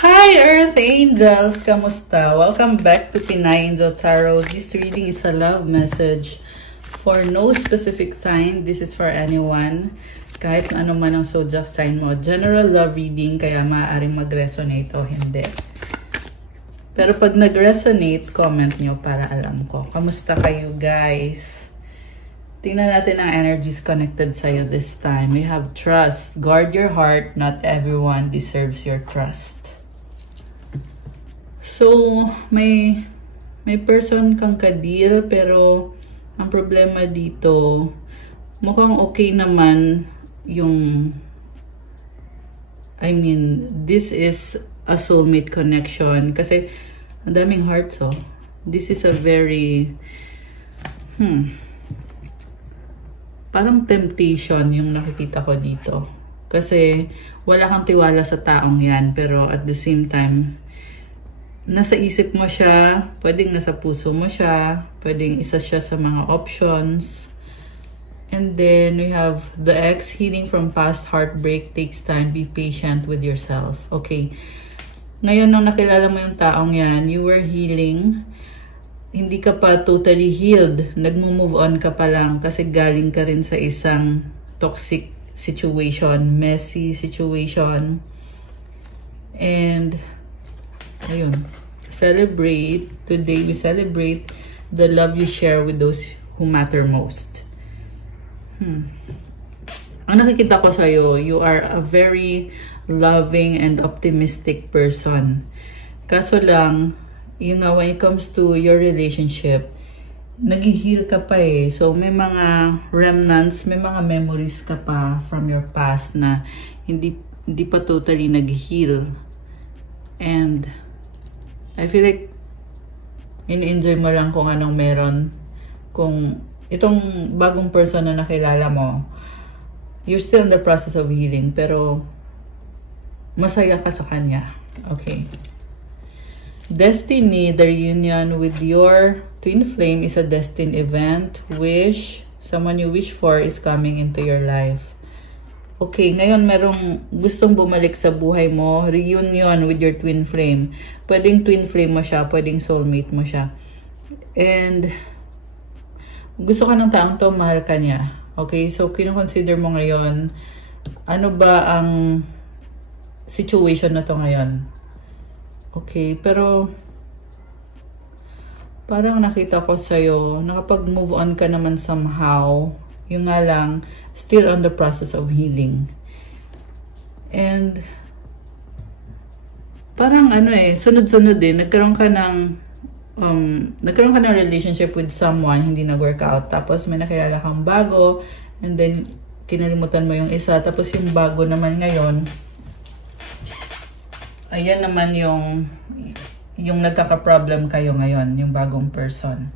Hi Earth Angels! Kamusta? Welcome back to Pinay Angel Tarot. This reading is a love message for no specific sign. This is for anyone. Kahit ano man ang zodiac sign mo. General love reading, kaya maaaring mag-resonate o hindi. Pero pag nag-resonate, comment nyo para alam ko. Kamusta kayo guys? Tingnan natin ang energies connected sa'yo this time. We have trust. Guard your heart. Not everyone deserves your trust. So, may person kang ka-deal, pero ang problema dito, mukhang okay naman yung, this is a soulmate connection. Kasi, ang daming hearts, oh. This is a very, parang temptation yung nakikita ko dito. Kasi, wala kang tiwala sa taong yan, pero at the same time, nasa isip mo siya, pwedeng nasa puso mo siya, pwedeng isa siya sa mga options. And then we have the ex, healing from past heartbreak takes time, be patient with yourself. Okay. Ngayon, nung nakilala mo yung taong yan, you were healing. Hindi ka pa totally healed. Nagmo-move on ka pa lang kasi galing ka rin sa isang toxic situation, messy situation. And ayun, celebrate. Today we celebrate the love you share with those who matter most. Ang nakikita ko sa'yo, you are a very loving and optimistic person. Kaso lang, yung nga, when it comes to your relationship, nag-heal ka pa eh. So, may mga remnants, may mga memories ka pa from your past na hindi pa totally nag-heal. And I feel like in-enjoy mo lang kung anong meron. Kung itong bagong person na nakilala mo, you're still in the process of healing, pero masaya ka sa kanya. Okay. Destiny, the reunion with your twin flame is a destined event. Wish, someone you wish for is coming into your life. Okay, ngayon merong gustong bumalik sa buhay mo, reunion with your twin flame. Pwedeng twin flame mo siya, pwedeng soulmate mo siya. And gusto ka ng taong to, mahal ka niya. Okay, so kino-consider mo ngayon, ano ba ang situation na to ngayon? Okay, pero parang nakita ko sa'yo, nakapag-move on ka naman somehow. Yung nga lang, still on the process of healing. And parang sunod-sunod din. Nagkaroon ka ng relationship with someone, hindi nag-work out. Tapos may nakilala kang bago, and then kinalimutan mo yung isa. Tapos yung bago naman ngayon, ayan naman yung nagkaka-problem kayo ngayon, yung bagong person.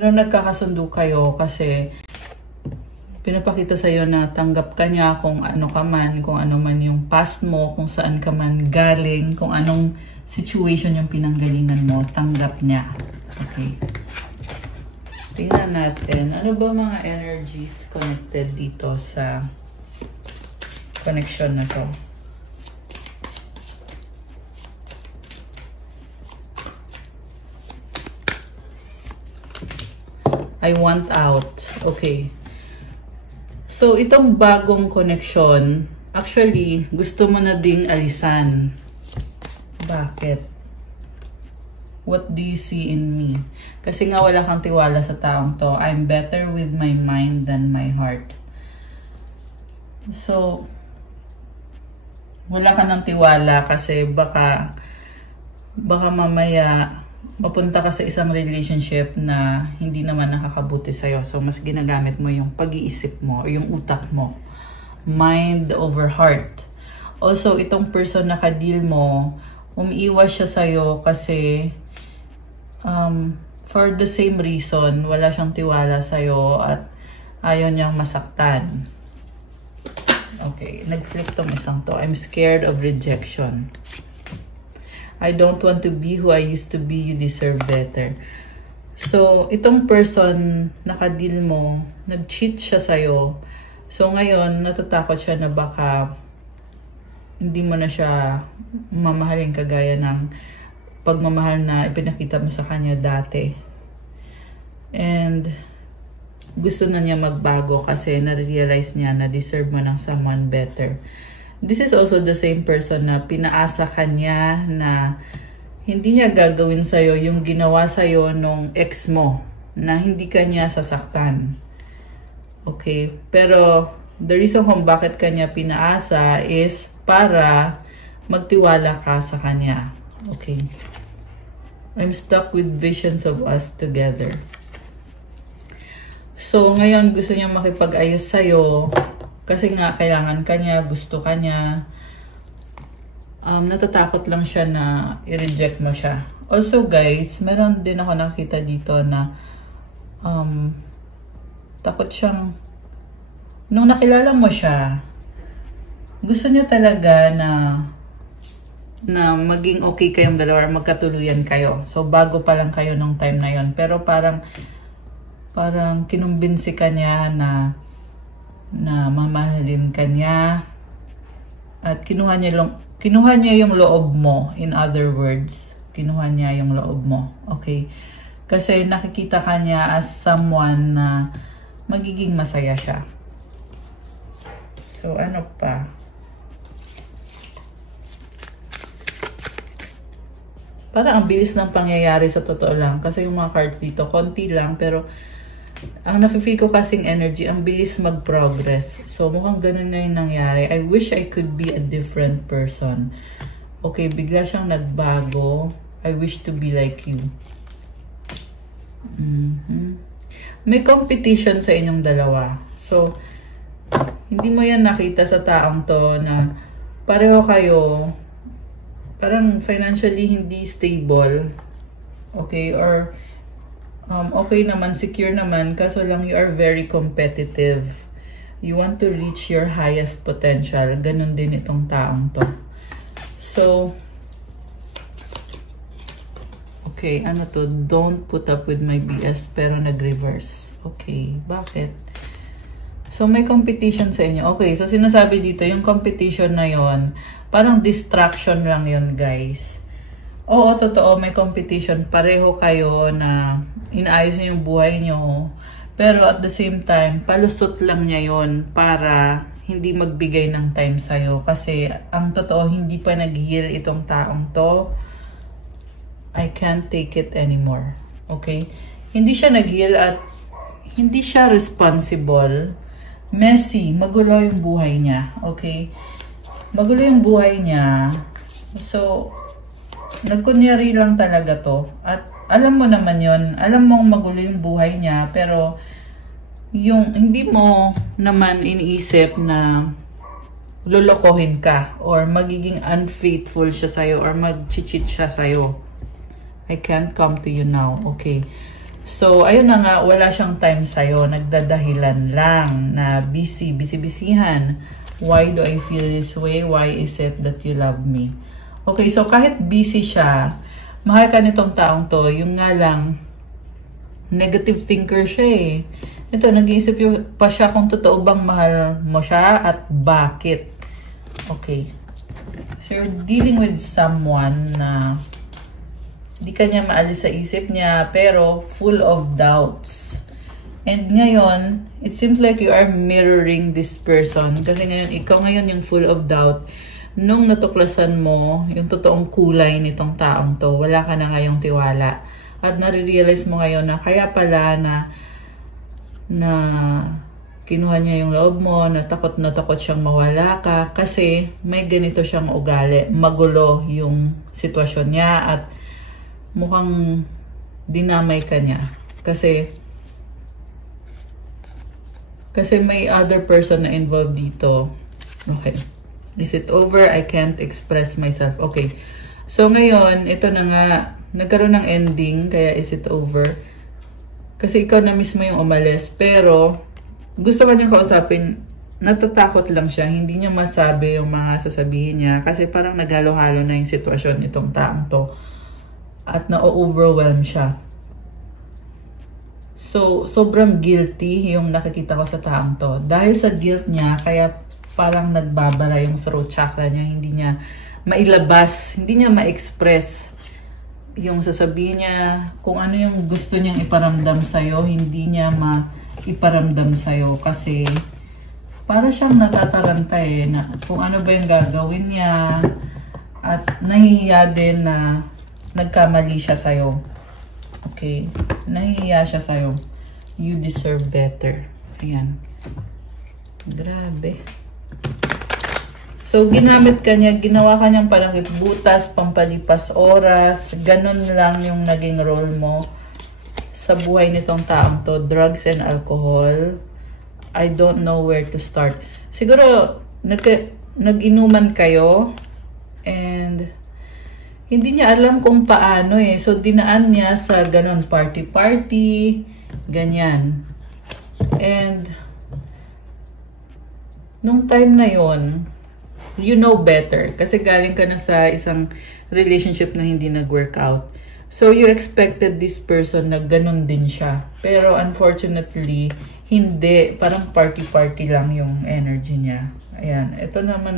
Pero nagkakasundo kayo kasi pinapakita sa'yo na tanggap ka niya kung ano ka man, kung ano man yung past mo, kung saan ka man galing, kung anong situation yung pinanggalingan mo, tanggap niya. Okay. Tingnan natin, ano ba mga energies connected dito sa connection na to? I want out. Okay. So, itong bagong connection, actually, gusto mo na ding alisan. Bakit? What do you see in me? Kasi nga wala kang tiwala sa taong to. I'm better with my mind than my heart. So, wala ka ng tiwala kasi baka mamaya mapunta ka sa isang relationship na hindi naman nakakabuti sa'yo. So, mas ginagamit mo yung pag-iisip mo o yung utak mo. Mind over heart. Also, itong person na ka-deal mo, umiiwas siya sa'yo kasi for the same reason, wala siyang tiwala sa'yo at ayaw niyang masaktan. Okay, nag-flip tong isang to. I'm scared of rejection. I don't want to be who I used to be. You deserve better. So, itong person na ka-deal mo, nag-cheat siya sa'yo. So, ngayon, natatakot siya na baka hindi mo na siya mamahalin kagaya ng pagmamahal na ipinakita mo sa kanya dati. And gusto na niya magbago kasi na-realize niya na deserve mo ng someone better. This is also the same person na pinaasa kanya na hindi niya gagawin sa'yo yung ginawa sa'yo nung ex mo, na hindi ka niya sasaktan. Okay? Pero the reason kung bakit kanya pinaasa is para magtiwala ka sa kanya. Okay? I'm stuck with visions of us together. So, ngayon gusto niya makipag-ayos sa'yo kasi nga kailangan kanya, gusto kanya. Natatakot lang siya na i-reject mo siya. Also guys, meron din ako nakita dito na takot siyang, nung nakilala mo siya, gusto niya talaga na maging okay kayong dalawa, magkatuluyan kayo. So, bago pa lang kayo nung time na yon. Pero parang kinumbinsi ka niya na mamahalin ka niya. At kinuha niya yung loob mo. In other words, kinuha niya yung loob mo. Okay? Kasi nakikita ka niya as someone na magiging masaya siya. So, ano pa? Parang ang bilis ng pangyayari sa totoo lang. Kasi yung mga cards dito, konti lang. Pero, ang nafe-feel ko kasing energy, ang bilis mag-progress. So, mukhang ganun nga yung nangyari. I wish I could be a different person. Okay, bigla siyang nagbago. I wish to be like you. May competition sa inyong dalawa. So, hindi mo yan nakita sa taong to na pareho kayo parang financially hindi stable. Okay? Or okay naman, secure naman, kaso lang you are very competitive. You want to reach your highest potential. Ganun din itong taong to. So, okay, ano to? Don't put up with my BS, pero nag-reverse. Okay, bakit? So, may competition sa inyo. Okay, so sinasabi dito, yung competition na yon parang distraction lang yon guys. Oo, totoo, may competition. Pareho kayo na inaayos niyo yung buhay niyo. Pero at the same time, palusot lang niya yon para hindi magbigay ng time sa'yo. Kasi ang totoo, hindi pa nag-heal itong taong to. I can't take it anymore. Okay? Hindi siya nag-heal at hindi siya responsible. Messy. Magulo yung buhay niya. Okay? Magulo yung buhay niya. So, nagkunyari lang talaga to. At alam mo naman yon, alam mong magulo yung buhay niya, pero yung hindi mo naman iniisip na lolokohin ka or magiging unfaithful siya sa'yo or mag-cheat siya sa'yo. I can't come to you now. Okay. So, ayun na nga, wala siyang time sa'yo. Nagdadahilan lang na busy-busyhan. Why do I feel this way? Why is it that you love me? Okay, so kahit busy siya, mahal ka nitong taong to, yung nga lang, negative thinker siya eh. Ito, nag-iisip pa siya kung totoo bang mahal mo siya at bakit. Okay. So, you're dealing with someone na di ka niya maalis sa isip niya, pero full of doubts. And ngayon, it seems like you are mirroring this person. Kasi ngayon, ikaw ngayon yung full of doubt. Nung natuklasan mo yung totoong kulay nitong taong to, wala ka na ngayong tiwala. At nare-realize mo ngayon na kaya pala na kinuha niya yung loob mo, na takot siyang mawala ka. Kasi may ganito siyang ugali. Magulo yung sitwasyon niya at mukhang dinamay ka niya. Kasi may other person na involved dito. Okay. Is it over? I can't express myself. Okay. So, ngayon, ito na nga. Nagkaroon ng ending. Kaya is it over? Kasi ikaw na mismo yung umalis. Pero, gusto ka niyang kausapin. Natatakot lang siya. Hindi niya masabi yung mga sasabihin niya. Kasi parang naghalo-halo na yung sitwasyon nitong taong to. At na-overwhelm siya. So, sobrang guilty yung nakikita ko sa taong to. Dahil sa guilt niya, kaya parang nagbabara yung throat chakra niya. Hindi niya mailabas, hindi niya ma-express yung sasabihin niya, kung ano yung gusto niyang iparamdam sa'yo, hindi niya maiparamdam sa'yo kasi para siyang natataranta na kung ano ba yung gagawin niya at nahihiya din na nagkamali siya sa'yo. Okay? Nahihiya siya sa'yo. You deserve better. Ayan. Grabe. So, ginamit ka niya, ginawa ka niyang parang butas, pampalipas oras. Ganon lang yung naging role mo sa buhay nitong taong to. Drugs and alcohol. I don't know where to start. Siguro, nag-inuman kayo and hindi niya alam kung paano So, dinaan niya sa ganon party-party, ganyan. And, nung time na yon, you know better. Kasi galing ka na sa isang relationship na hindi nag-work out. So, you expected this person na ganon din siya. Pero, unfortunately, hindi. Parang party-party lang yung energy niya. Ayan. Ito naman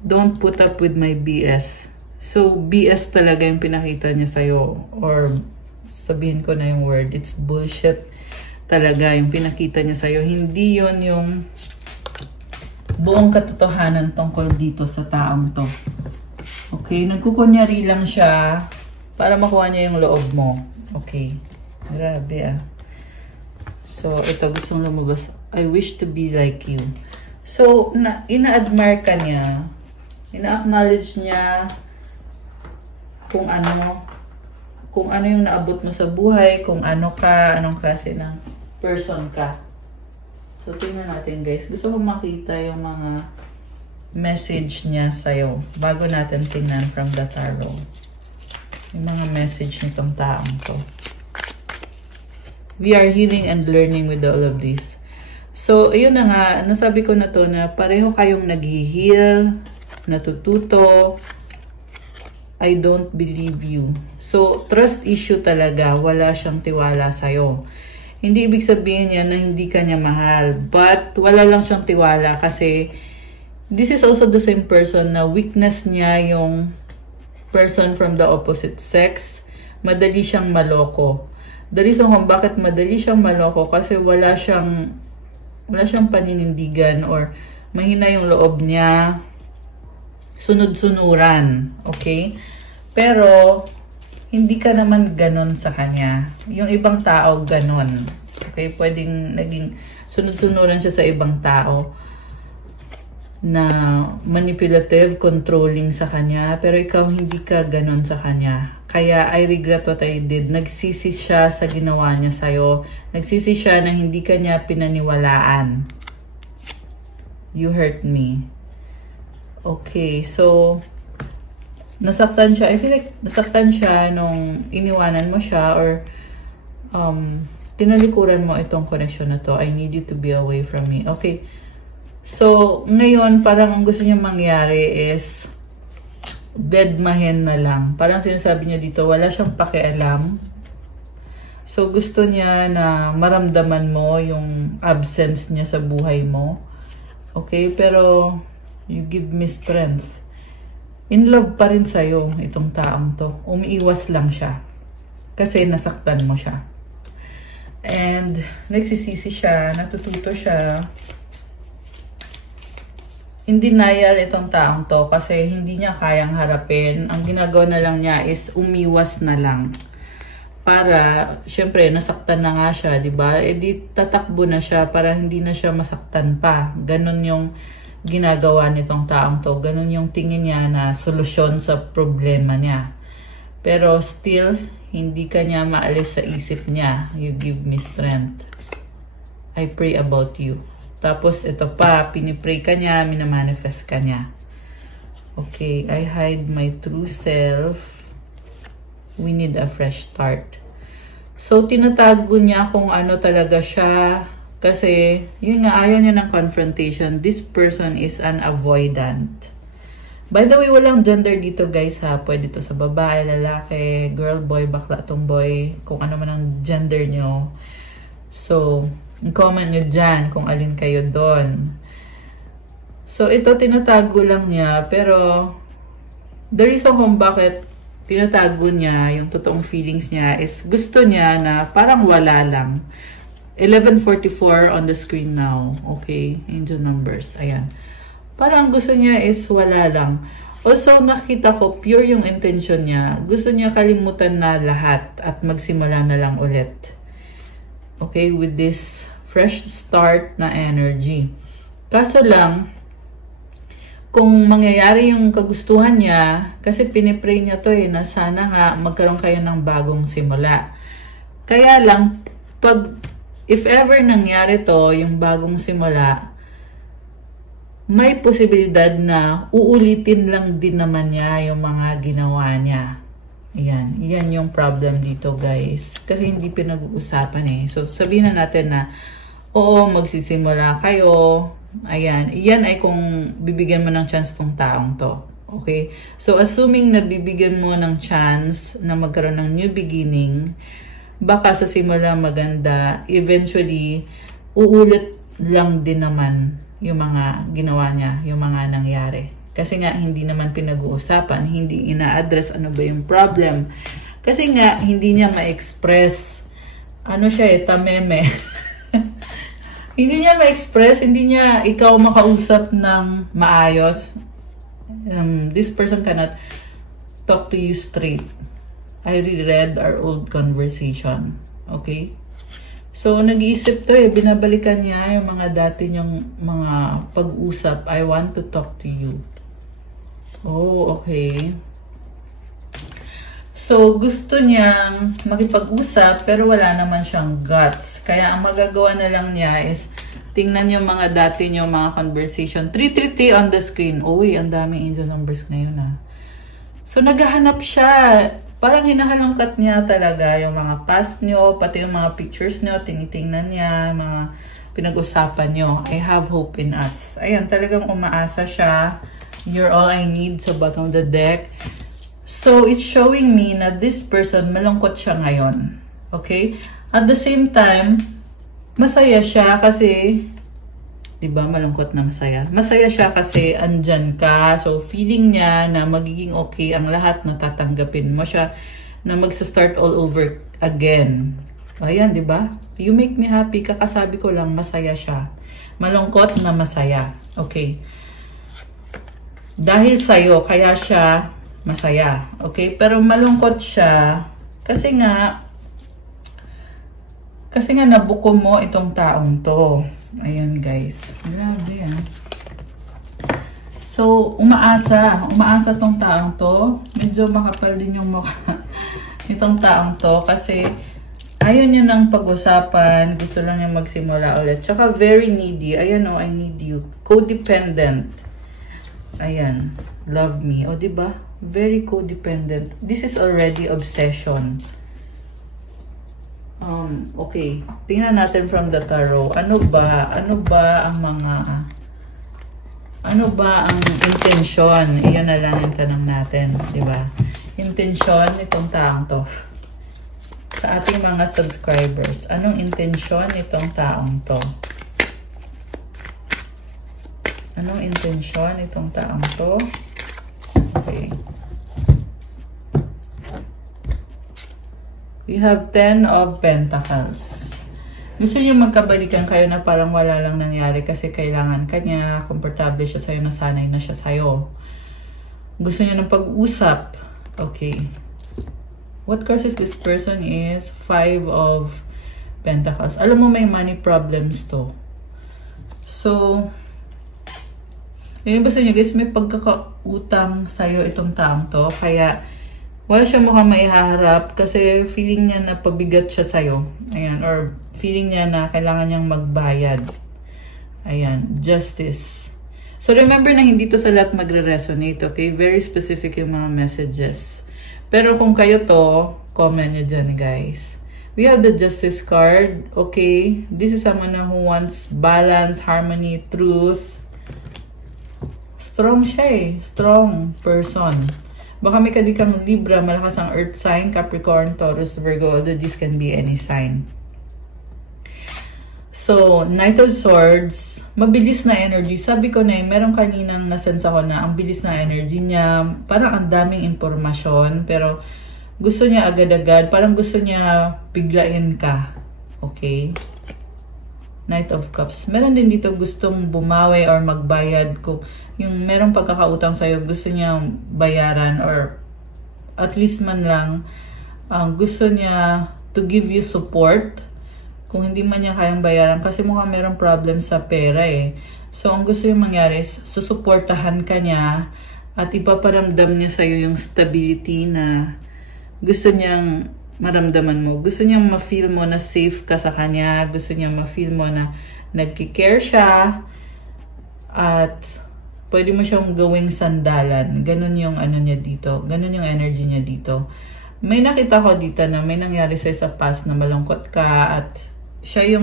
don't put up with my BS. So, BS talaga yung pinakita niya sa'yo. Or, sabihin ko na yung word. It's bullshit talaga yung pinakita niya sa'yo. Hindi yon yung buong katotohanan tungkol dito sa taong to. Okay? Nagkukunyari lang siya para makuha niya yung loob mo. Okay. Grabe So, ito gustong lumabas. I wish to be like you. So, ina-admire ka niya. Ina-acknowledge niya kung ano yung naabot mo sa buhay, kung ano ka, anong klase ng person ka. So, tingnan natin guys. Gusto ko makita yung mga message niya sa'yo bago natin tingnan from the tarot. Yung mga message nitong taong to. We are healing and learning with all of this. So, ayun na nga. Nasabi ko na to na pareho kayong nag-heal, natututo. I don't believe you. So, trust issue talaga. Wala siyang tiwala sa'yo. Hindi ibig sabihin niya na hindi ka niya mahal. But, wala lang siyang tiwala kasi this is also the same person na weakness niya yung person from the opposite sex. Madali siyang maloko. The reason kung bakit madali siyang maloko kasi wala siyang paninindigan or mahina yung loob niya. Sunod-sunuran. Okay? Pero, hindi ka naman ganon sa kanya. Yung ibang tao ganon. Okay? Pwedeng naging sunod-sunuran siya sa ibang tao na manipulative, controlling sa kanya. Pero ikaw hindi ka ganon sa kanya. Kaya I regret what I did. Nagsisi siya sa ginawa niya sa'yo. Nagsisi siya na hindi ka niya pinaniwalaan. You hurt me. Okay, so nasaktan siya. I feel like nasaktan siya nung iniwanan mo siya or tinalikuran mo itong connection na to. I need you to be away from me. Okay. So, ngayon, parang ang gusto niya mangyari is bedmahin na lang. Parang sinasabi niya dito, wala siyang pakialam. So, gusto niya na maramdaman mo yung absence niya sa buhay mo. Okay? Pero, you give me strength. In love pa rin sa'yo itong taong to. Umiiwas lang siya. Kasi nasaktan mo siya. And, nagsisisi siya, natututo siya. In denial itong taong to kasi hindi niya kayang harapin. Ang ginagawa na lang niya is umiwas na lang. Para, syempre, nasaktan na nga siya, di ba? E di tatakbo na siya para hindi na siya masaktan pa. Ganon yung ginagawa nitong taong to. Ganon yung tingin niya na solusyon sa problema niya. Pero still, hindi ka niya maalis sa isip niya. You give me strength. I pray about you. Tapos, ito pa, pinipray ka niya, minamanifest ka niya. Okay, I hide my true self. We need a fresh start. So, tinatago niya kung ano talaga siya. Kasi, yun nga, ayaw niya ng confrontation. This person is an avoidant. By the way, walang gender dito guys ha. Pwede to sa babae, lalaki, girl, boy, bakla, tomboy. Kung ano man ang gender nyo. So, comment nyo dyan kung alin kayo doon. So, ito tinatago lang niya, pero the reason kung bakit tinatago niya yung totoong feelings niya is gusto niya na parang wala lang. 11:44 on the screen now. Okay, angel numbers. Ayan. Parang gusto niya is wala lang. Also, nakita ko, pure yung intention niya. Gusto niya kalimutan na lahat at magsimula na lang ulit. Okay, with this fresh start na energy. Kaso lang, kung mangyayari yung kagustuhan niya, kasi pinipray niya to na sana nga magkaroon kayo ng bagong simula. Kaya lang, if ever nangyari to, yung bagong simula, may posibilidad na uulitin lang din naman niya yung mga ginawa niya. Ayan. Yan yung problem dito, guys. Kasi hindi pinag-uusapan So, sabihin na natin na, oo, magsisimula kayo. Ayan. Yan ay kung bibigyan mo ng chance tong taong to. Okay? So, assuming na bibigyan mo ng chance na magkaroon ng new beginning, baka sa simula maganda, eventually, uulit lang din naman yung mga ginawa niya, yung mga nangyari. Kasi nga, hindi naman pinag-uusapan, hindi ina-address ano ba yung problem. Kasi nga, hindi niya ma-express. Ano siya tameme. Hindi niya ma-express, hindi niya ikaw makausap ng maayos. This person cannot talk to you straight. I reread our old conversation. Okay? So, nag-iisip to binabalikan niya yung mga dati niyang mga pag-usap. I want to talk to you. Oh, okay. So, gusto niyang makipag-usap pero wala naman siyang guts. Kaya ang magagawa na lang niya is tingnan yung mga dati niyong mga conversation. 333 on the screen. Uy, ang daming angel numbers ngayon So, naghahanap siya. Parang hinahalangkat niya talaga yung mga past nyo, pati yung mga pictures nyo, tinitingnan niya, mga pinag-usapan nyo. I have hope in us. Ayan, talagang umaasa siya. You're all I need sa bottom of the deck. So, it's showing me na this person, malungkot siya ngayon. Okay? At the same time, masaya siya kasi, diba, malungkot na masaya. Masaya siya kasi andyan ka. So, feeling niya na magiging okay ang lahat na tatanggapin mo siya na magsa-start all over again. Ayan, diba? You make me happy. Kakasabi ko lang, masaya siya. Malungkot na masaya. Okay. Dahil sa'yo, kaya siya masaya. Okay? Pero malungkot siya kasi nga nabuko mo itong taong to. Ayan, guys. Grabe, So, umaasa tong taong to. Medyo makapal din yung mukha nitong taong to kasi ayaw niya ng pag-usapan. Gusto lang niya magsimula ulit. Tsaka very needy. Ayan, I need you. Codependent. Ayan. Love me. O, diba? Very codependent. This is already obsession. Okay. Tingnan natin from the tarot. Ano ba ang intention? Iyan na lang yung tanong natin, di ba? Intention itong taong to. Sa ating mga subscribers, anong intention itong taong to? Anong intention itong taong to? Okay. We have 10 of Pentacles. Gusto niyo magkabalikan kayo na parang wala lang nangyari kasi kailangan kanya, komportable siya sa'yo, nasanay na siya sa'yo. Gusto niya ng pag-usap. Okay. What causes this person is 5 of Pentacles. Alam mo, may money problems to. So, yun basta niyo guys, may pagkakautang sa'yo itong taong to. Kaya, wala siya mukhang maihaharap kasi feeling niya na pabigat siya sa'yo. Ayan. Or feeling niya na kailangan niyang magbayad. Ayan. Justice. So, remember na hindi to sa lahat magre-resonate. Okay? Very specific yung mga messages. Pero kung kayo to, comment nyo dyan, guys. We have the Justice card. Okay? This is someone who wants balance, harmony, truth. Strong siya Strong person. Baka may kadikang Libra, malakas ang Earth sign, Capricorn, Taurus, Virgo, although this can be any sign. So, Knight of Swords, mabilis na energy. Sabi ko na meron kaninang nasense ako na ang bilis na energy niya. Parang ang daming impormasyon, pero gusto niya agad-agad. Parang gusto niya biglain ka. Okay? Knight of Cups. Meron din dito gustong bumawi or magbayad ko. Yung merong pagkakautang sa'yo, gusto niya bayaran or at least man lang gusto niya to give you support. Kung hindi man niya kayang bayaran kasi mukhang merong problem sa pera eh. So, ang gusto yung mangyari is susuportahan ka niya at ipaparamdam niya sa'yo yung stability na gusto niyang maramdaman mo. Gusto niyang ma-feel mo na safe ka sa kanya. Gusto niyang ma-feel mo na nagki-care siya at pwede mo siyang gawing sandalan. Ganun yung ano niya dito. Ganun yung energy niya dito. May nakita ko dito na may nangyari sa'yo sa past na malungkot ka at siya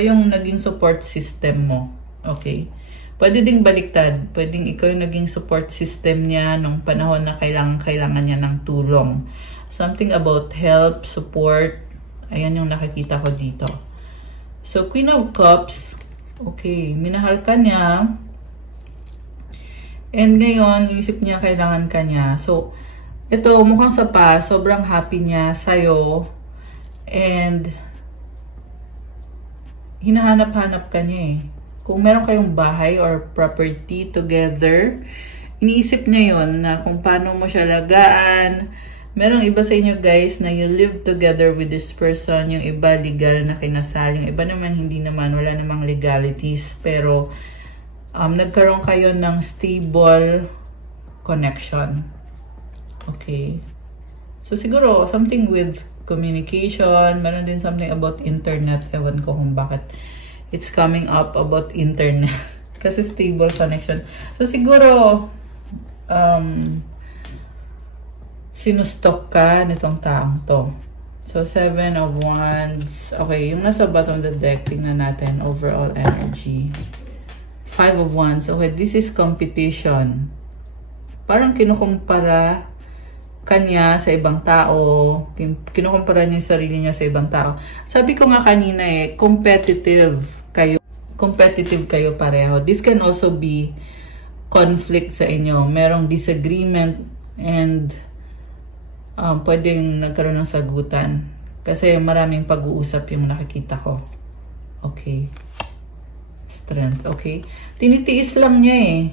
yung naging support system mo. Okay? Pwede ding baliktad. Pwedeng ikaw yung naging support system niya nung panahon na kailangan niya ng tulong. Something about help, support. Ayan yung nakikita ko dito. So, Queen of Cups. Okay. Minahal ka niya. And ngayon, isip niya kailangan ka niya. So, ito, mukhang sa past, sobrang happy niya sa'yo. And hinahanap-hanap ka niya eh. Kung meron kayong bahay or property together, iniisip niya yon na kung paano mo siya lagaan. Merong iba sa inyo guys na you live together with this person. Yung iba legal na kinasal. Yung iba naman hindi naman. Wala namang legalities. Pero nagkaroon kayo ng stable connection. Okay. So siguro something with communication, meron din something about internet. Ewan ko kung bakit it's coming up about internet. Kasi stable connection. So siguro, sinustok ka nitong taong to. So 7 of Wands. Okay, yung nasa bottom of the deck, tingnan natin. Overall energy. 5 of Wands. Okay, this is competition. Parang kinukumpara kanya sa ibang tao, kinukumpara niya yung sarili niya sa ibang tao. Sabi ko nga kanina competitive kayo pareho. This can also be conflict sa inyo. Merong disagreement and pwedeng nagkaroon ng sagutan. Kasi maraming pag-uusap yung nakikita ko. Okay. Strength. Okay. Tinitiis lang niya eh.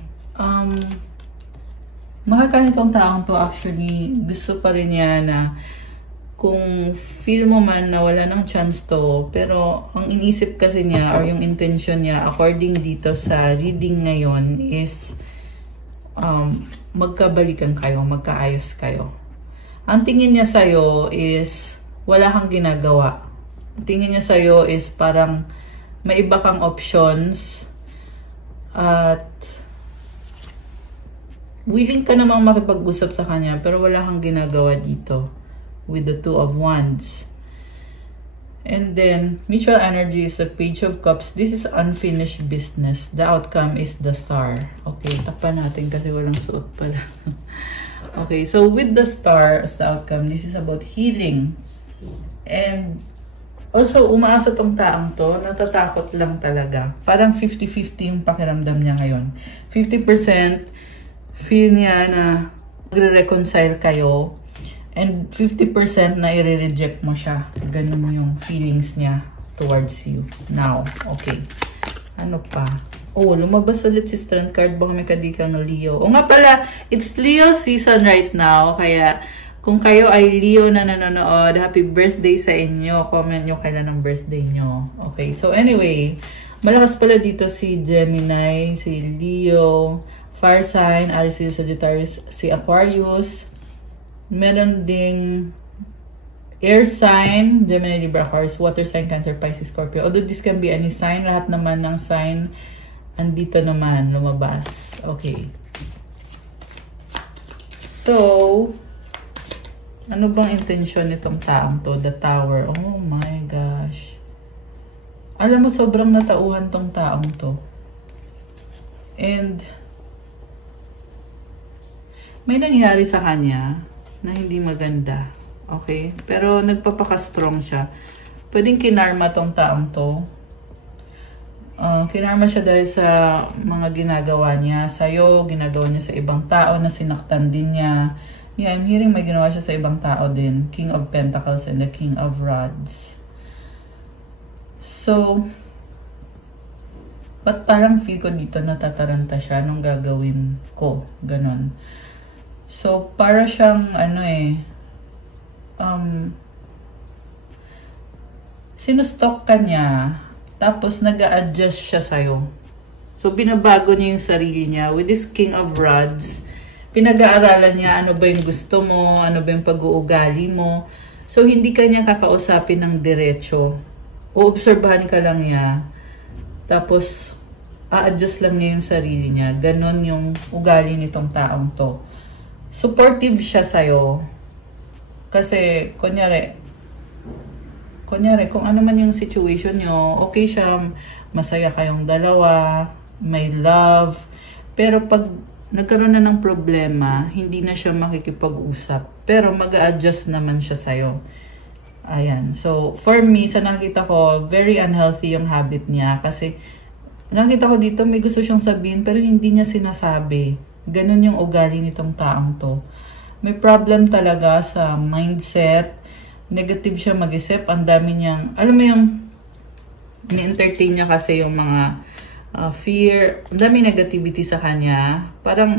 Mahal ka nitong taong to, actually, gusto pa rin niya na kung feel mo man na wala ng chance to, pero ang inisip kasi niya or yung intention niya according dito sa reading ngayon is magkabalikan kayo, magkaayos kayo. Ang tingin niya sa'yo is wala kang ginagawa. Ang tingin niya sa'yo is parang may iba kang options at willing ka namang makipag-usap sa kanya pero wala kang ginagawa dito with the 2 of Wands. And then, mutual energy is the Page of Cups. This is unfinished business. The outcome is the Star. Okay, takpan natin kasi walang suot pala. Okay, so with the Star as the outcome, this is about healing. And also, umaasa tong taong to, natatakot lang talaga. Parang 50-50 yung pakiramdam niya ngayon. 50% feel niya na magre-reconcile kayo and 50% na i-reject mo siya. Ganun yung feelings niya towards you now. Okay. Ano pa? Oh, lumabas ulit si Strength card. Baka may kadikang Leo. O nga pala, it's Leo season right now. Kaya kung kayo ay Leo na nanonood, happy birthday sa inyo. Comment nyo kailan ang birthday nyo. Okay. So anyway, malakas pala dito si Gemini, si Leo, Fire sign, Aries, Sagittarius, si Aquarius. Meron ding air sign, Gemini, Libra, Aquarius, water sign, Cancer, Pisces, Scorpio. Although this can be any sign, lahat naman ng sign andito naman lumabas. Okay. So, ano bang intention nitong taong to? The Tower. Oh my gosh. Alam mo, sobrang natauhan tong taong to. And may nangyari sa kanya na hindi maganda. Okay? Pero nagpapaka-strong siya. Pwedeng kinarma tong taong to. Kinarma siya dahil sa mga ginagawa niya sa'yo, ginagawa niya sa ibang tao na sinaktan din niya. Yeah, I'm hearing may ginawa siya sa ibang tao din. King of Pentacles and the King of Rods. So, ba't parang feel ko dito natataranta siya nung gagawin ko? Ganon. So, para siyang, sinustok ka niya, tapos nag-a-adjust siya sa'yo. So, binabago niya yung sarili niya. With this King of Rods, pinag-aaralan niya ano ba yung gusto mo, ano ba yung pag-uugali mo. So, hindi ka niya kakausapin ng diretso. Uobserbahan ka lang niya. Tapos, a-adjust lang niya yung sarili niya. Ganon yung ugali nitong taong to. Supportive siya sa'yo. Kasi, kunyari, kung ano man yung situation nyo, okay siya, masaya kayong dalawa, may love. Pero pag nagkaroon na ng problema, hindi na siya makikipag-usap. Pero mag-a-adjust naman siya sa'yo. Ayan. So, for me, sa nakita ko, very unhealthy yung habit niya. Kasi, nakita ko dito, may gusto siyang sabihin, pero hindi niya sinasabi. Ganon yung ugali nitong taong to. May problem talaga sa mindset. Negative siya mag-isip. Ang dami niyang, alam mo yung, ni-entertain niya kasi yung mga fear. Ang dami negativity sa kanya. Parang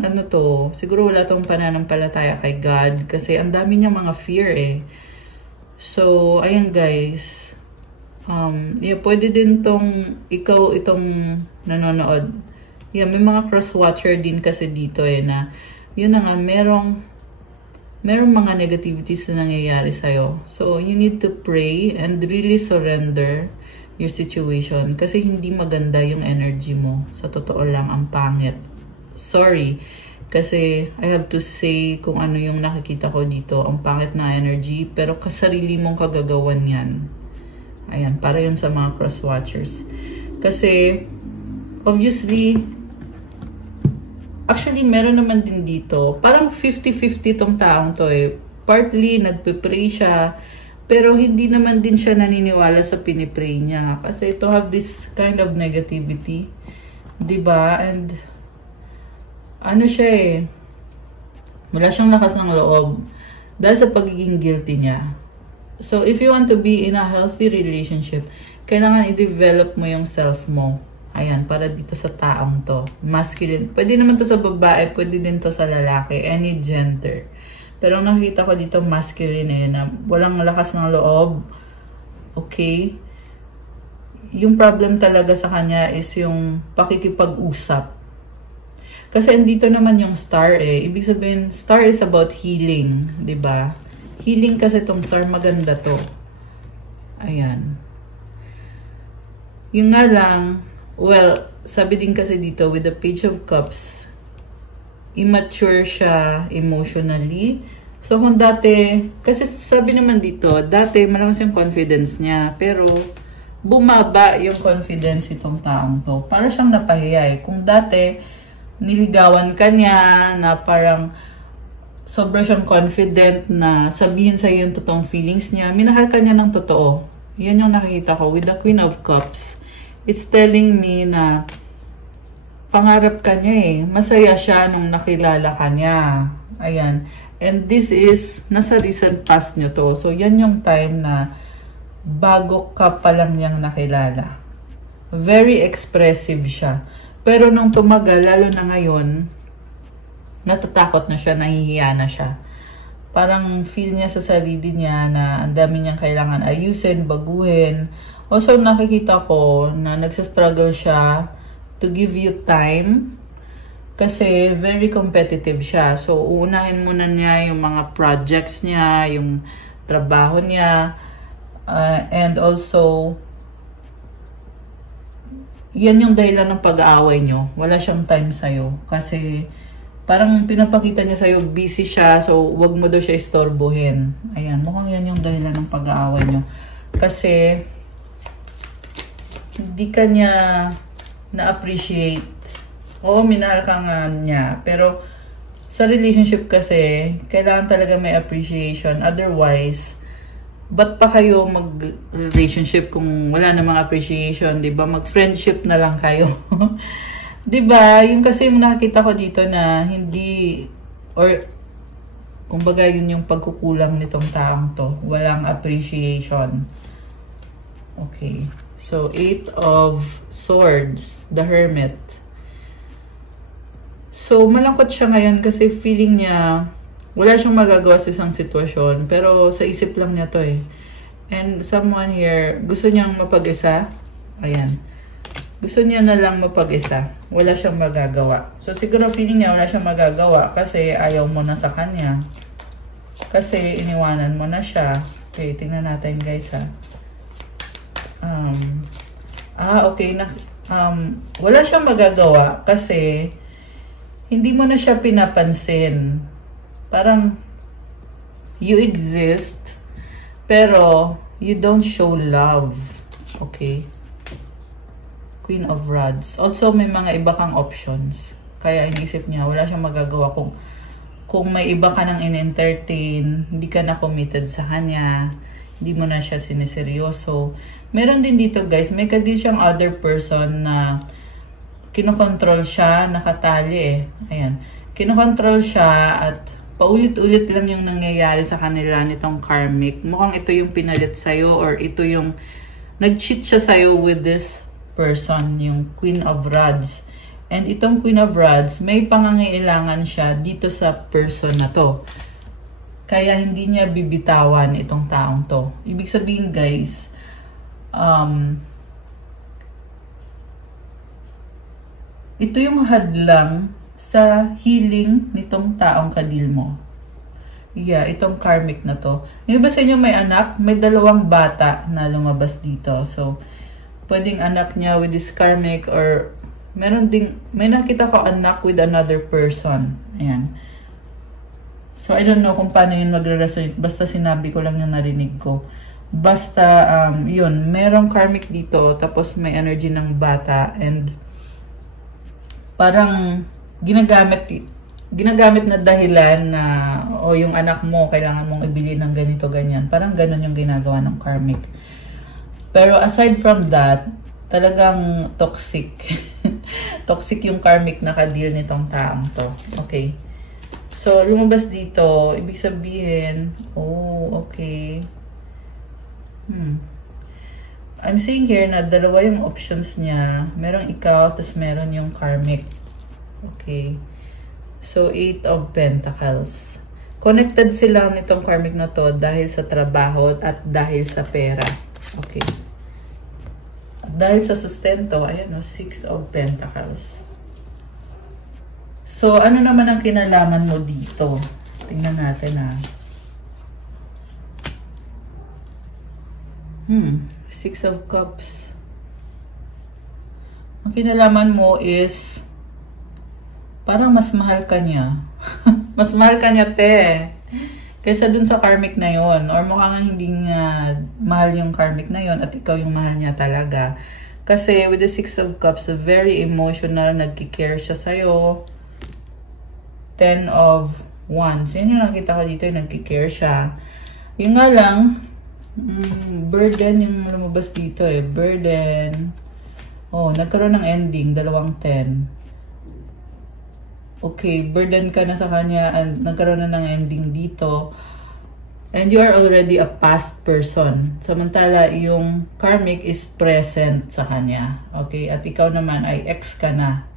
siguro wala tong pananampalataya kay God. Kasi ang dami niyang mga fear eh. So, ayan guys. Pwede din itong nanonood. Yeah, may mga cross-watcher din kasi dito eh na, yun na nga, merong mga negativities na nangyayari sa'yo. So, you need to pray and really surrender your situation. Kasi hindi maganda yung energy mo. Sa totoo lang, ang pangit. Sorry. Kasi, I have to say kung ano yung nakikita ko dito. Ang pangit na energy. Pero kasarili mong kagagawan yan. Ayan, para yun sa mga cross-watchers. Kasi, obviously, actually, meron naman din dito. Parang 50-50 tong taong to eh. Partly, nagpe-pray siya. Pero hindi naman din siya naniniwala sa pinipray niya. Kasi to have this kind of negativity. Diba? And, siya eh. Wala siyang lakas ng loob. Dahil sa pagiging guilty niya. So, if you want to be in a healthy relationship, kailangan i-develop mo yung self mo. Ayan, para dito sa taong to. Masculine. Pwede naman to sa babae, pwede din to sa lalaki. Any gender. Pero nakita ko dito masculine eh, na walang lakas ng loob. Okay? Yung problem talaga sa kanya is yung pakikipag-usap. Kasi andito naman yung star eh. Ibig sabihin, star is about healing. 'Di ba? Healing kasi tong star, maganda to. Ayan. Yung nga lang, well, sabi din kasi dito, with the Page of Cups, immature siya emotionally. So, kung dati, kasi sabi naman dito, dati malakas yung confidence niya, pero bumaba yung confidence itong taong to. Para siyang napahiya eh. Kung dati, niligawan ka niya, na parang sobra siyang confident na sabihin sa'yo yung totoong feelings niya, minahal ka niya ng totoo. Yan yung nakikita ko with the Queen of Cups. It's telling me na pangarap ka niya eh. Masaya siya nung nakilala ka niya. Ayan. And this is, nasa recent past nyo to. So, yan yung time na bago ka pa lang niyang nakilala. Very expressive siya. Pero nung tumagal, lalo na ngayon, natatakot na siya, nahihiya na siya. Parang feel niya sa sarili niya na ang dami niyang kailangan ayusin, baguhin. Also, nakikita ko na nagsastruggle siya to give you time kasi very competitive siya. So, uunahin muna niya yung mga projects niya, yung trabaho niya, and also, yan yung dahilan ng pag-aaway nyo. Wala siyang time sa'yo kasi parang pinapakita niya sa'yo, busy siya, so wag mo daw siya istorbohin. Ayan, mukhang yan yung dahilan ng pag-aaway nyo. Kasi, hindi ka niya na-appreciate. Oo, minahal ka nga niya. Pero, sa relationship kasi, kailangan talaga may appreciation. Otherwise, ba't pa kayo mag-relationship kung wala namang appreciation, di ba? Mag-friendship na lang kayo. Di ba? Yung kasi yung nakikita ko dito na hindi, or kumbaga yun yung pagkukulang nitong taong to. Walang appreciation. Okay. So, 8 of Swords, the Hermit. So, malungkot siya ngayon kasi feeling niya wala siyang magagawa sa isang sitwasyon. Pero sa isip lang niya to eh. And someone here, gusto niyang mapag-isa. Ayan. Gusto niya na lang mapag-isa. Wala siyang magagawa. So, siguro feeling niya wala siyang magagawa kasi ayaw mo na sa kanya. Kasi iniwanan mo na siya. Okay, tingnan natin guys ha. Okay. Wala siyang magagawa kasi hindi mo na siya pinapansin. Parang you exist pero you don't show love. Okay. Queen of Rods. Also, may mga iba kang options. Kaya inisip niya, wala siyang magagawa kung may iba ka nang in-entertain, hindi ka na committed sa kanya, hindi mo na siya sineseryoso. Meron din dito guys, may kadil siyang other person na kinokontrol siya, nakatali eh. Ayan. Kinokontrol siya at paulit-ulit lang yung nangyayari sa kanila nitong karmic. Mukhang ito yung pinalit sa'yo or ito yung nag-cheat siya sa'yo with this person, yung Queen of Rods. And itong Queen of Rods, may pangangailangan siya dito sa person na to. Kaya hindi niya bibitawan itong taong to. Ibig sabihin guys, ito yung hadlang sa healing nitong taong kadil mo. Yeah, itong karmic na to. Yung iba sa inyo may anak, may 2 bata na lumabas dito. So, pwedeng anak niya with this karmic or meron ding, may nakita ko anak with another person. Ayan. So, I don't know kung paano yun magre-resonate. Basta sinabi ko lang yung narinig ko. Basta, yun, merong karmic dito, tapos may energy ng bata, and parang ginagamit na dahilan na, o yung anak mo, kailangan mong ibili ng ganito, ganyan. Parang ganun yung ginagawa ng karmic. Pero aside from that, talagang toxic. Toxic yung karmic na ka-deal nitong taong to. Okay. So, lumabas dito, ibig sabihin, oh, okay. I'm seeing here na 2 yung options niya. Merong ikaw, tapos meron yung karmic. Okay. So, 8 of Pentacles. Connected sila nitong karmic na to dahil sa trabaho at dahil sa pera. Okay. At dahil sa sustento, ayan o, 6 of Pentacles. So, ano naman ang kinalaman mo dito? Tingnan natin ha. 6 of Cups. Ang kinalaman mo is parang mas mahal ka niya. Mas mahal ka niya, te. Kaysa dun sa karmic na yon. Or mukhang hindi nga mahal yung karmic na yon at ikaw yung mahal niya talaga. Kasi with the 6 of Cups, very emotional, nagkikare siya sa'yo. 10 of Wands. Yan yung nakita ko dito, yung nagkikare siya. Yung nga lang, burden yung lumabas dito eh. Burden. Oh, nagkaroon ng ending. 2 10. Okay, burden ka na sa kanya and nagkaroon na ng ending dito. And you are already a past person. Samantala, yung karmic is present sa kanya. Okay, at ikaw naman ay ex ka na.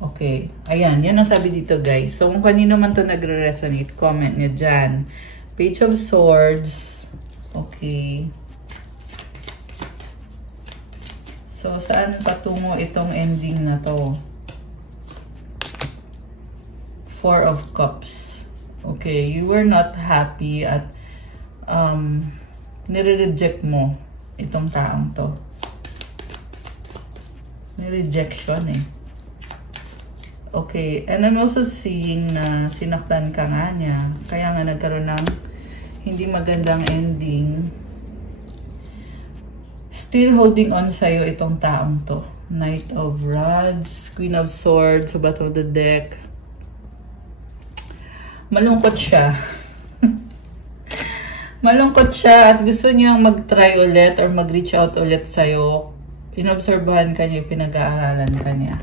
Okay, ayan. Yan ang sabi dito guys. So, kung kanino man to nagre-resonate, comment nyo dyan. Page of Swords. Okay. So, saan patungo itong ending na to? 4 of Cups. Okay, you were not happy at nire-reject mo itong taong to. May rejection eh. Okay, and I'm also seeing na sinaktan ka nga niya. Kaya nga nagkaroon ng hindi magandang ending. Still holding on sa'yo itong taong to. Knight of Rods, Queen of Swords, sa bottom of the deck. Malungkot siya. Malungkot siya at gusto niyang mag-try ulit or mag-reach out ulit sa'yo. Inobserbahan ka niya, pinag-aaralan ka niya.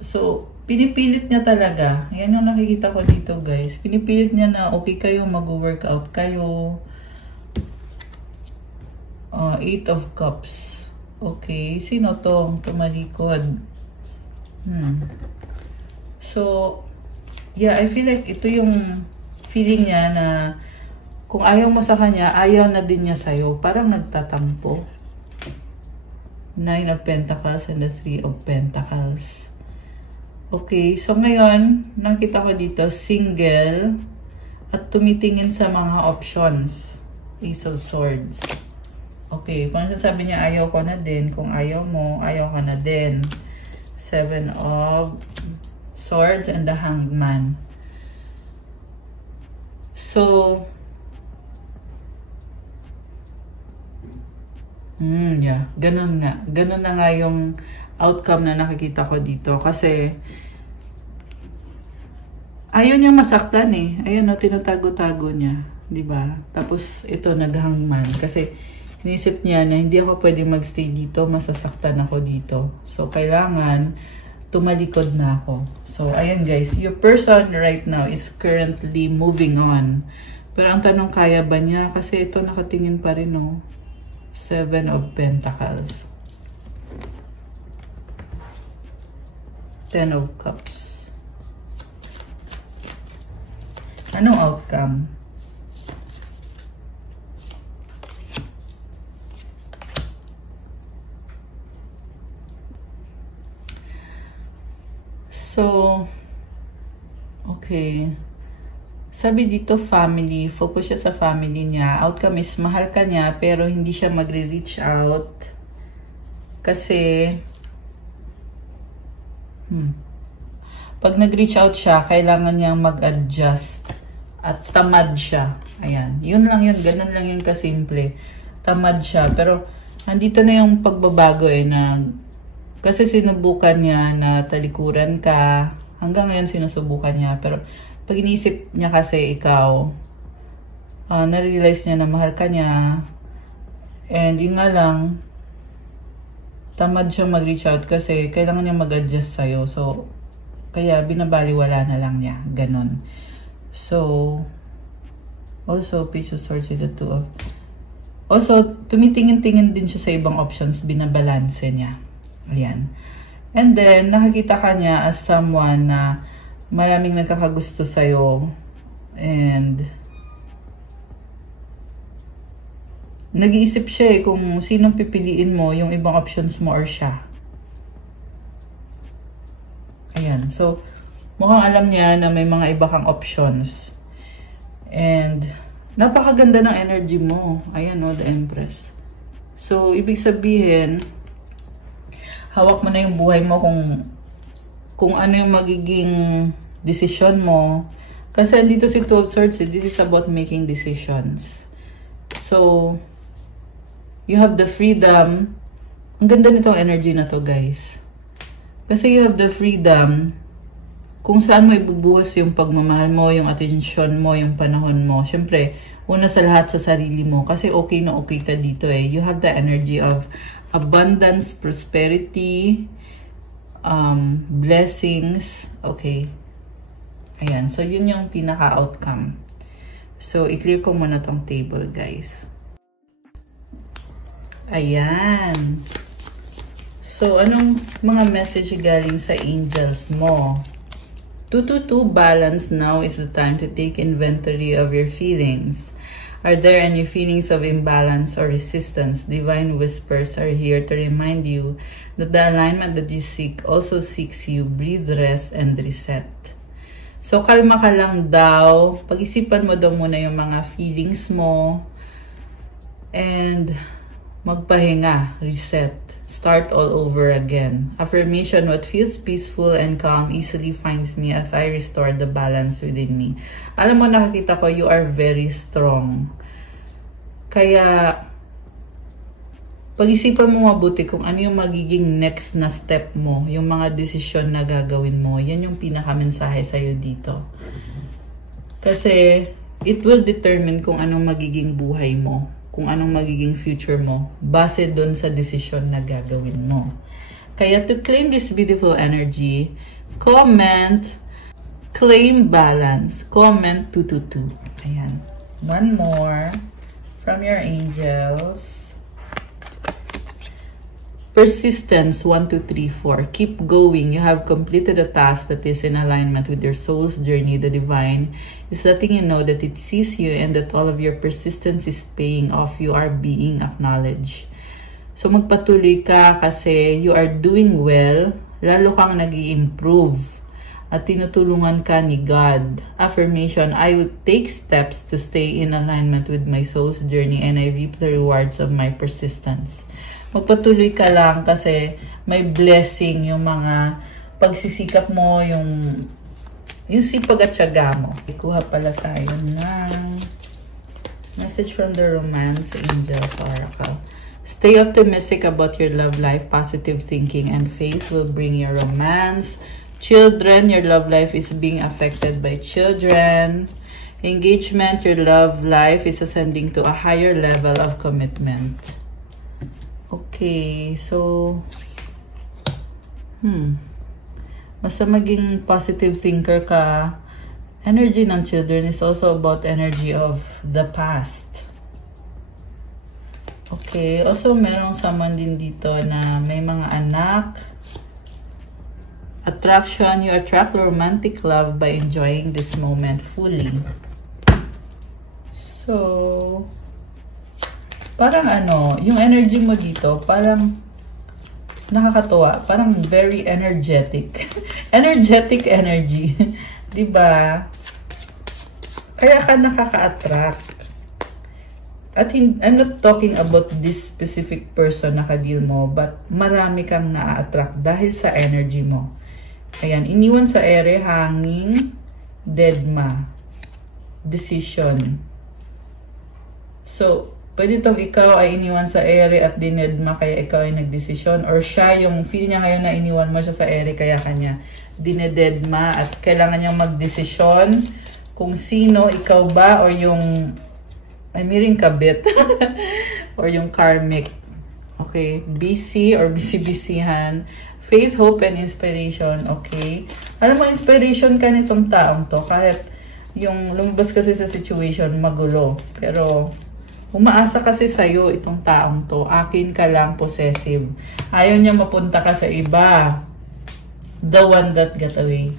So, pinipilit niya talaga. Yan yung nakikita ko dito, guys. Pinipilit niya na okay kayo, mag-workout kayo. Eight of Cups. Okay. Sino to? Tumalikod. So, yeah, I feel like ito yung feeling niya na kung ayaw mo sa kanya, ayaw na din niya sa'yo. Parang nagtatampo. Nine of Pentacles and the Three of Pentacles. Okay, so ngayon, nakita ko dito, single at tumitingin sa mga options. Ace of Swords. Okay, kung sasabi niya ayaw ko na din, kung ayaw mo, ayaw ka na din. Seven of Swords and the Hanged Man. So, yeah, ganun nga. Ganun na nga yung outcome na nakikita ko dito. Kasi, ayaw niya masaktan eh. Ayan o, tinatago-tago niya. Diba? Tapos, ito, nag-hangman. Kasi, inisip niya na hindi ako pwede magstay dito. Masasaktan ako dito. So, kailangan tumalikod na ako. So, ayan guys. Your person right now is currently moving on. Pero ang tanong, kaya ba niya? Kasi ito, nakatingin pa rin oh. Seven of Pentacles. Ten of Cups. Anong outcome? So, okay. Sabi dito, family. Focus siya sa family niya. Outcome is, mahal ka niya, pero hindi siya magre-reach out. Kasi, pag nag-reach out siya, kailangan niyang mag-adjust. At tamad siya. Ayan. Yun lang yun. Ganun lang yun kasimple. Tamad siya. Pero, nandito na yung pagbabago eh, na kasi sinubukan niya na talikuran ka. Hanggang ngayon sinusubukan niya. Pero, pag iniisip niya kasi ikaw, na-realize niya na mahal ka niya. And yun nga lang, tamad siya mag-reach out kasi kailangan niya mag-adjust sa'yo. So, kaya binabaliwala na lang niya. Ganon. So, also, Page of Swords with the Two of... Also, tumitingin-tingin din siya sa ibang options. Binabalanse niya. Ayan. And then, nakikita ka niya as someone na maraming nagkakagusto sa'yo. And nag-iisip siya eh kung sinong pipiliin mo, yung ibang options mo or siya. Ayan. So, mukhang alam niya na may mga iba kang options. And napakaganda ng energy mo. Ayan o, the Empress. So, ibig sabihin, hawak mo na yung buhay mo kung ano yung magiging decision mo. Kasi dito si Two of Swords, this is about making decisions. So, you have the freedom. Ang ganda nitong energy na to, guys. Kasi you have the freedom kung saan mo ibubuhos yung pagmamahal mo, yung attention mo, yung panahon mo. Siyempre, una sa lahat sa sarili mo. Kasi okay na okay ka dito eh. You have the energy of abundance, prosperity, blessings. Okay. Ayan. So, yun yung pinaka-outcome. So, i-clear ko muna tong table, guys. Ayan. So, anong mga message galing sa angels mo? 222 balance. Now is the time to take inventory of your feelings. Are there any feelings of imbalance or resistance? Divine whispers are here to remind you that the alignment that you seek also seeks you. Breathe, rest, and reset. So, kalma ka lang daw. Pag-isipan mo daw muna yung mga feelings mo. And magpahinga. Reset. Start all over again. Affirmation, what feels peaceful and calm easily finds me as I restore the balance within me. Alam mo, nakikita ko, you are very strong. Kaya, pag-isipan mo mabuti kung ano yung magiging next na step mo, yung mga desisyon na gagawin mo. Yan yung pinaka-mensahe sa'yo dito. Kasi it will determine kung anong magiging buhay mo, kung anong magiging future mo, base dun sa desisyon na gagawin mo. Kaya to claim this beautiful energy, comment, claim balance, comment 222. Ayan. One more from your angels. Persistence, 1, 2, 3, 4. Keep going. You have completed a task that is in alignment with your soul's journey. The divine is letting you know that it sees you and that all of your persistence is paying off. You are being acknowledged. So magpatuloy ka kasi you are doing well. Lalo kang nag-i-improve. At tinutulungan ka ni God. Affirmation, I will take steps to stay in alignment with my soul's journey and I reap the rewards of my persistence. Magpatuloy ka lang kasi may blessing yung mga pagsisikap mo, yung sipag at tiyaga mo. Ikuha pala tayo ng message from the Romance Angels Oracle. Stay optimistic about your love life. Positive thinking and faith will bring your romance. Children, your love life is being affected by children. Engagement, your love life is ascending to a higher level of commitment. Okay, so basta maging positive thinker ka. Energy ng children is also about energy of the past. Okay, also merong someone din dito na may mga anak. Attraction, you attract romantic love by enjoying this moment fully. So parang yung energy mo dito, parang nakakatuwa. Parang very energetic. Energetic energy. Diba? Kaya ka nakaka-attract. At I'm not talking about this specific person na ka-deal mo, but marami kang na-attract dahil sa energy mo. Ayan, iniwan sa ere, hanging, deadma, decision. So, pwede itong ikaw ay iniwan sa ere at dinedma kaya ikaw ay nagdesisyon. Or siya, yung feel niya ngayon na iniwan mo siya sa ere kaya kanya dinededma at kailangan niyang magdesisyon kung sino, ikaw ba or yung ay miring kabit or yung karmic. Okay, busy or busy-busyhan. Faith, hope, and inspiration. Okay. Alam mo, inspiration ka nitong taong to kahit yung lumabas kasi sa situation magulo. Pero umaasa kasi sa'yo itong taong to. Akin ka lang, possessive. Ayaw niya mapunta ka sa iba. The one that got away.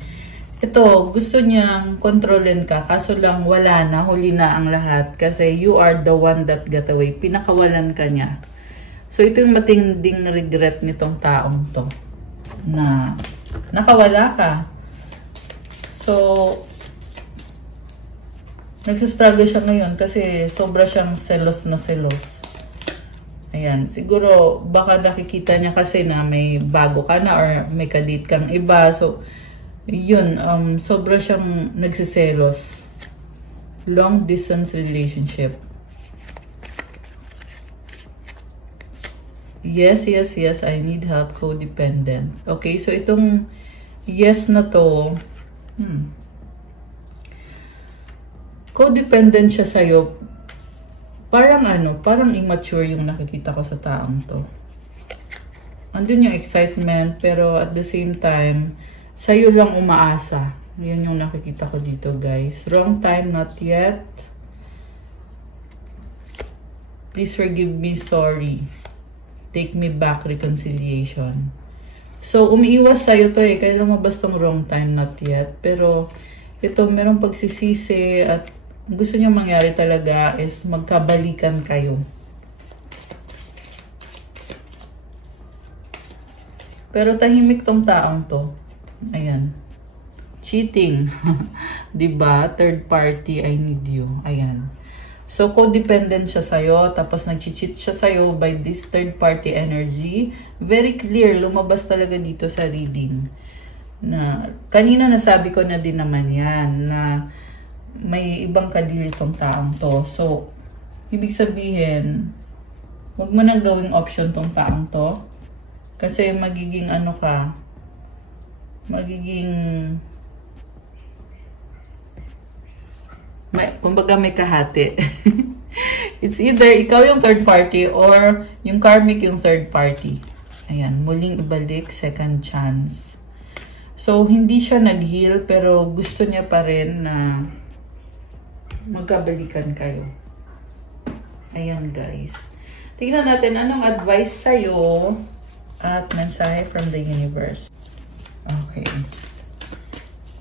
Ito, gusto niyang kontrolin ka. Kaso lang, wala na. Huli na ang lahat. Kasi you are the one that got away. Pinakawalan ka niya. So, ito yung matinding regret nitong taong to. Na nakawala ka. So, nagsistruggle siya ngayon kasi sobra siyang selos na selos. Ayan, siguro baka nakikita niya kasi na may bago ka na or may kadate kang iba. So, yun, sobra siyang nagsiselos. Long distance relationship. Yes, yes, yes, I need help, codependent. Okay, so itong yes na to, codependent siya sa'yo. Parang parang immature yung nakikita ko sa taong to. Andun yung excitement, pero at the same time, sa'yo lang umaasa. Yan yung nakikita ko dito, guys. Wrong time, not yet. Please forgive me, sorry. Take me back, reconciliation. So, umiiwas sa'yo to eh. Kaya lumabas tong wrong time, not yet. Pero, ito, merong pagsisisi at gusto niya mangyari talaga is magkabalikan kayo. Pero tahimik tong taong to. Ayan. Cheating. Diba? Third party, I need you. Ayan. So, codependent siya sa'yo, tapos nag-cheat siya sa'yo by this third-party energy. Very clear, lumabas talaga dito sa reading. Na, kanina nasabi ko na din naman yan, na may ibang kadili tong taong to. So, ibig sabihin, huwag mo nang gawing option tong taong to. Kasi magiging Kumbaga may kahati. It's either ikaw yung third party or yung karmic yung third party. Ayan, muling ibalik, second chance. So, hindi siya nag-heal pero gusto niya pa rin na magkabalikan kayo. Ayan, guys. Tingnan natin anong advice sa'yo at mensahe from the universe. Okay.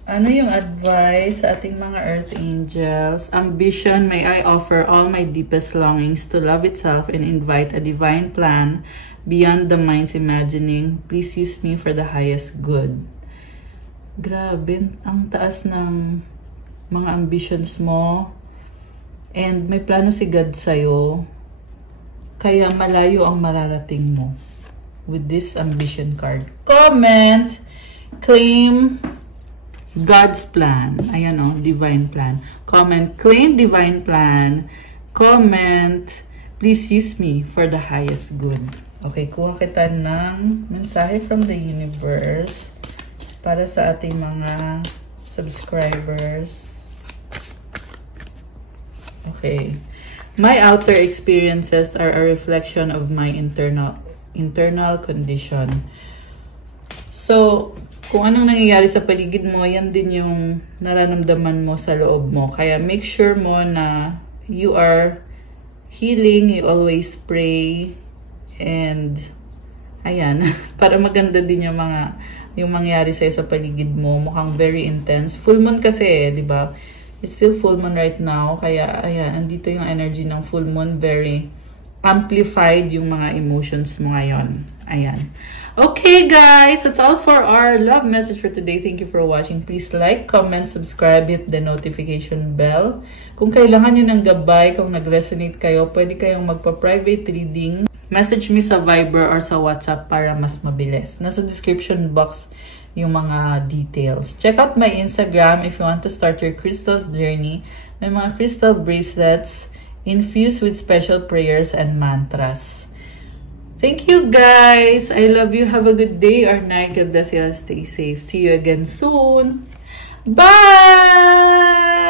Ano yung advice sa ating mga earth angels? Ambition, may I offer all my deepest longings to love itself and invite a divine plan beyond the mind's imagining. Please use me for the highest good. Grabe, ang taas ng mga ambitions mo. And may plano si God sa'yo. Kaya malayo ang mararating mo with this ambition card. Comment, claim God's plan. Ayan o, divine plan. Comment, claim divine plan. Comment, please use me for the highest good. Okay, kuha kita ng mensahe from the universe para sa ating mga subscribers. Okay. My outer experiences are a reflection of my internal condition. So, kung anong nangyayari sa paligid mo, yan din yung nararamdaman mo sa loob mo. Kaya make sure mo na you are healing, you always pray, and ayan, para maganda din yung mangyari sa'yo sa paligid mo. Mukhang very intense. Full moon kasi di ba? It's still full moon right now. Kaya ayan, andito yung energy ng full moon. Very amplified yung mga emotions mo ngayon. Ayan. Okay, guys, that's all for our love message for today. Thank you for watching. Please like, comment, subscribe, hit the notification bell. Kung kailangan nyo ng gabay, kung nag-resonate kayo, pwede kayong magpa-private reading. Message me sa Viber or sa WhatsApp para mas mabilis. Nasa description box yung mga details. Check out my Instagram if you want to start your crystals journey. May mga crystal bracelets infused with special prayers and mantras. Thank you, guys. I love you. Have a good day or night. God bless you. Stay safe. See you again soon. Bye!